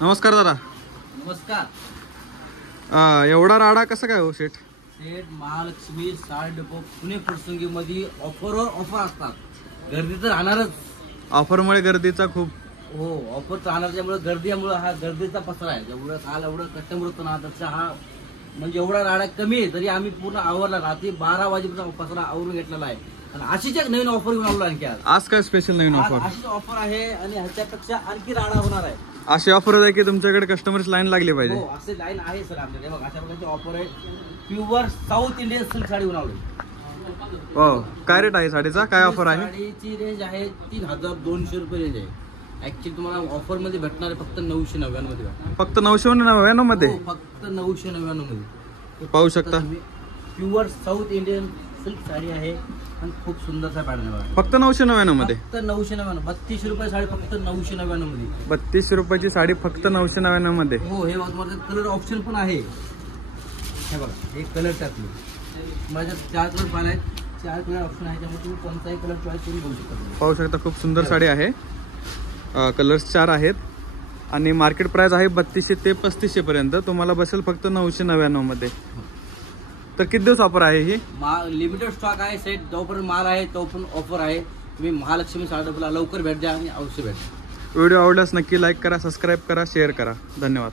नमस्कार दादा. नमस्कार. एवढा राडा कसा काय हो शेठ? शेठ महालक्ष्मी साडी डेपो पुणे फुरसंगी मध्ये ऑफरवर ऑफर असतात. गर्दी तर राहणारच. ऑफरमुळे गर्दीचा खूप हो, ऑफर राहणार त्यामुळे गर्दीमुळे हा गर्दीचा पसरा आहे. जेवढं काल एवढं कस्टमर होतं ना त्याचा हा म्हणजे एवढा राडा कमी आहे तरी आम्ही पूर्ण आवरला. रात्री 12 वाजेपर्यंत पसरा आवरून घेतलेला आहे. आणि अशीच एक नवीन ऑफर घेऊन आलो आणखी आज काय स्पेशल नवीन ऑफर? अशीच ऑफर आहे आणि ह्याच्यापेक्षा आणखी राडा होणार आहे. अशी ऑफर आहे की तुमच्याकडे कस्टमर्स लाईन लागली पाहिजे. हो, असे लाईन आहे सर आमच्याकडे. बघा अशा प्रकारची ऑफर आहे. Pure south Indian silk sari घेऊन आलो. हो, काय रेट आहे साडीचा? काय ऑफर आहे? साडीची रेंज आहे 3200 रुपये रेंज आहे. ऍक्च्युली तुम्हाला ऑफर मध्ये भेटणार आहे फक्त 999 मध्ये. फक्त 999 मध्ये? फक्त 999 मध्ये पाहू शकता. Pure south Indian silk sari आहे आणि खूप सुंदर सा पॅटर्न आहे. फक्त 999 मध्ये? फक्त 999. 3200 रुपये साडी फक्त 999 मध्ये. 3200 रुपयाची साडी फक्त 999 मध्ये. हो, हे तुम्हाला कलर ऑप्शन पण आहे. हे बघा, हे कलर टाकले माझ्या 4 कलर पाहिजे आहेत. 4 कलर ऑप्शन आहे त्यामुळे तुम्ही कोणताही कलर चॉईस करून घेऊ शकता. पाहू शकता खूप सुंदर साडी आहे. कलर्स 4 आहेत आणि मार्केट प्राइस आहे 3200 ते 3500 पर्यंत. तुम्हाला बसेल फक्त 999 मध्ये. तर किती दिवस ऑफर आहे ही? लिमिटेड स्टॉक आहे सेट. जोपर्यंत माल आहे तोपर्यंत ऑफर आहे. तुम्ही महालक्ष्मी साडी डेपोला लवकर भेट द्या आणि अवश्य भेट द्या. व्हिडिओ आवडल्यास नक्की लाईक करा, सबस्क्राईब करा, शेअर करा. धन्यवाद.